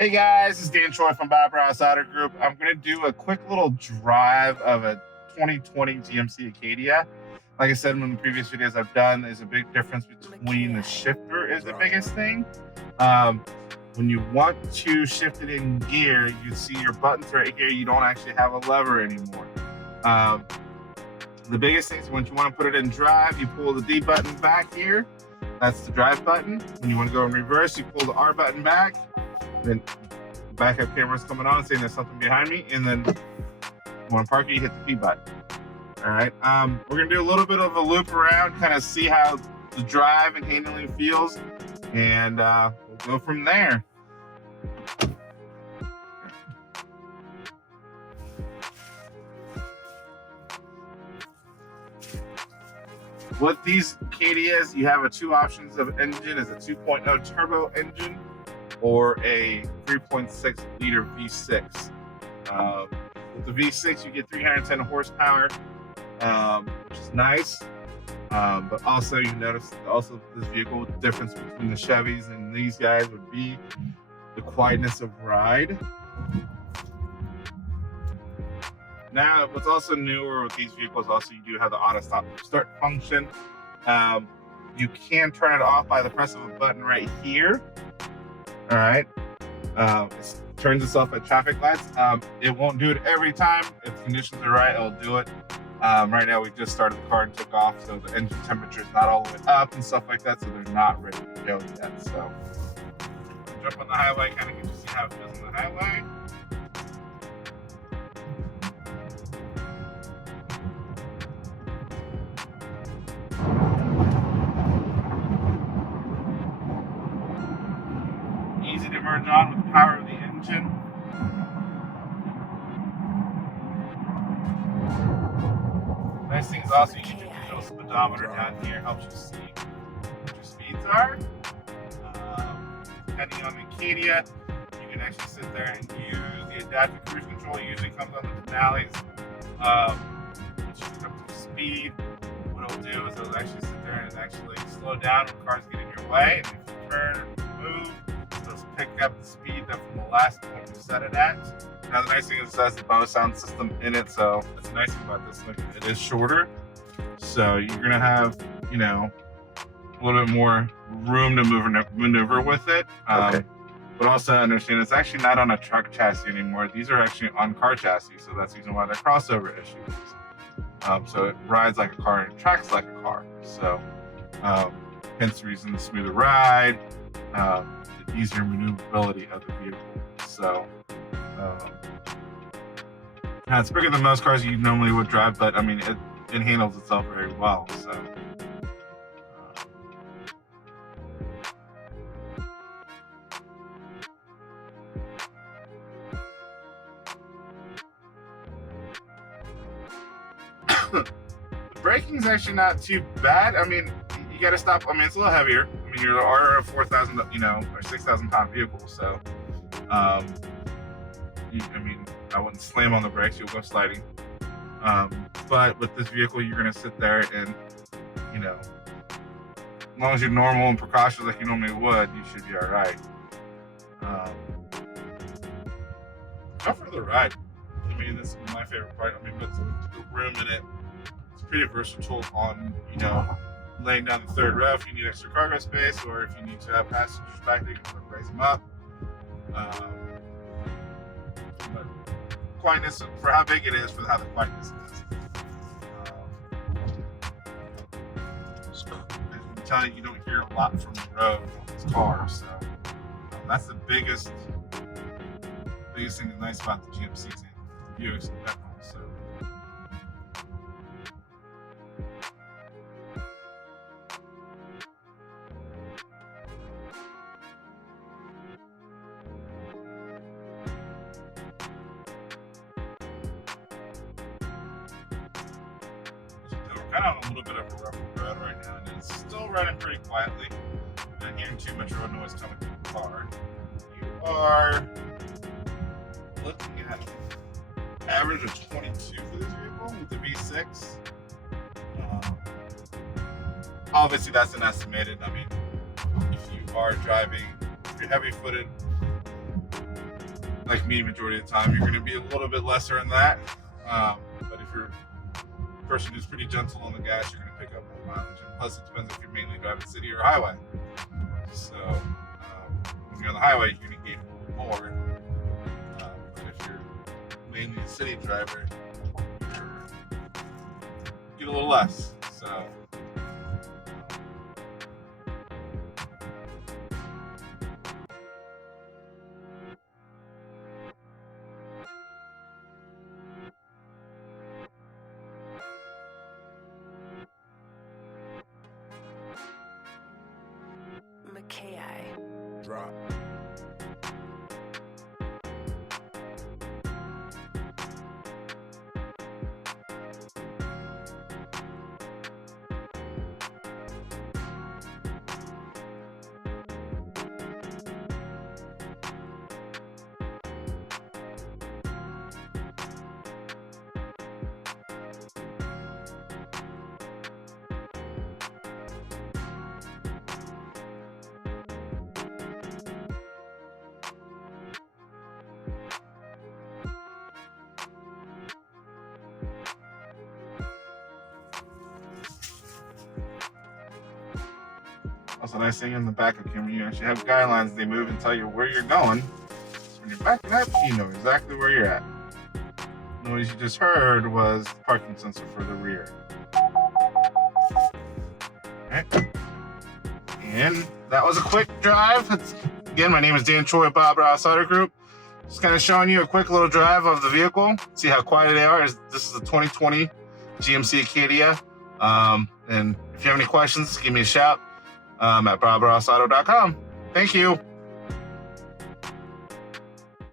Hey guys, this is Dan Choi from Bybrowse Outer Group. I'm going to do a quick little drive of a 2020 GMC Acadia. Like I said in one of the previous videos I've done, there's a big difference between the shifter is the biggest thing. When you want to shift it in gear, you see your buttons right here. You don't actually have a lever anymore. The biggest thing is when you want to put it in drive, you pull the D button back here. That's the drive button. When you want to go in reverse, you pull the R button back. Then backup camera's coming on saying there's something behind me, and then when park it, you hit the P button. All right, we're gonna do a little bit of a loop around, kind of see how the drive and handling feels, and we'll go from there. With these Acadias, you have two options of engine: is a 2.0 turbo engine or a 3.6 liter V6. With the V6, you get 310 horsepower, which is nice. But also, you notice this vehicle, the difference between the Chevys and these guys would be the quietness of ride. Now, what's also newer with these vehicles, also you do have the auto stop start function. You can turn it off by the press of a button right here. All right, it turns itself at traffic lights. It won't do it every time. If the conditions are right, it'll do it. Right now, we just started the car and took off, so the engine temperature is not all the way up and stuff like that, so they're not ready to go yet. So, jump on the highway, kind of get to see how it feels on the highway. Easy to merge on with the power of the engine. Nice thing is also you get your digital speedometer down here, helps you see what your speeds are. Depending on the Acadia, you can actually sit there and use the adaptive cruise control. It usually comes on the finales. Once you get up to speed, what it'll do is it'll actually sit there and actually slow down when cars get in your way. And if you turn or move, it'll pick up the speed from the last point you set it at. Now the nice thing is it has the Bose sound system in it, so that's the nice thing about this thing. It is shorter, so you're gonna have, you know, a little bit more room to maneuver with it. Okay. But also understand it's actually not on a truck chassis anymore. These are actually on car chassis, so that's the reason why the crossover issue is. So it rides like a car and tracks like a car. So hence the reason the smoother ride, the easier maneuverability of the vehicle. So it's bigger than most cars you normally would drive, but I mean it handles itself very well. So. The braking is actually not too bad. I mean, you got to stop. I mean, it's a little heavier. I mean, you're a 4,000, or 6,000 pound vehicle. So, I mean, I wouldn't slam on the brakes. You'll go sliding. But with this vehicle, you're going to sit there and, as long as you're normal and precautious like you normally would, you should be all right. Go for the ride. I mean, this is my favorite part. I mean, with the room in it, it's pretty versatile on, laying down the third row if you need extra cargo space, or if you need to have passengers back there, you can raise them up. But quietness, for how big it is, for how the quietness is. As you can tell, you don't hear a lot from the road on this car, so that's the biggest thing that's nice about the GMCs and the Buicks in general. So. We're kind of on a little bit of a rough road right now, and it's still running pretty quietly. Not hearing too much road noise coming through the car. You are looking at an average of 22 for this vehicle with the V6. Obviously, that's an estimated. I mean, if you are driving, if you're heavy-footed, like me, majority of the time, you're going to be a little bit lesser in that. But if you're a person who's pretty gentle on the gas, you're going to pick up more mileage. And plus, it depends if you're mainly driving city or highway. So when you're on the highway, you're going to gain more. But if you're mainly a city driver, you get a little less. So. Drop. That's a nice thing in the back of the camera. You actually have guidelines. They move and tell you where you're going. So when you're backing up, you know exactly where you're at. The noise you just heard was the parking sensor for the rear. Okay. And that was a quick drive. Again, my name is Dan Choi, Bob Ross Auto Group. Just kind of showing you a quick little drive of the vehicle. See how quiet they are. This is a 2020 GMC Acadia. And if you have any questions, give me a shout. At BobRossAuto.com. Thank you.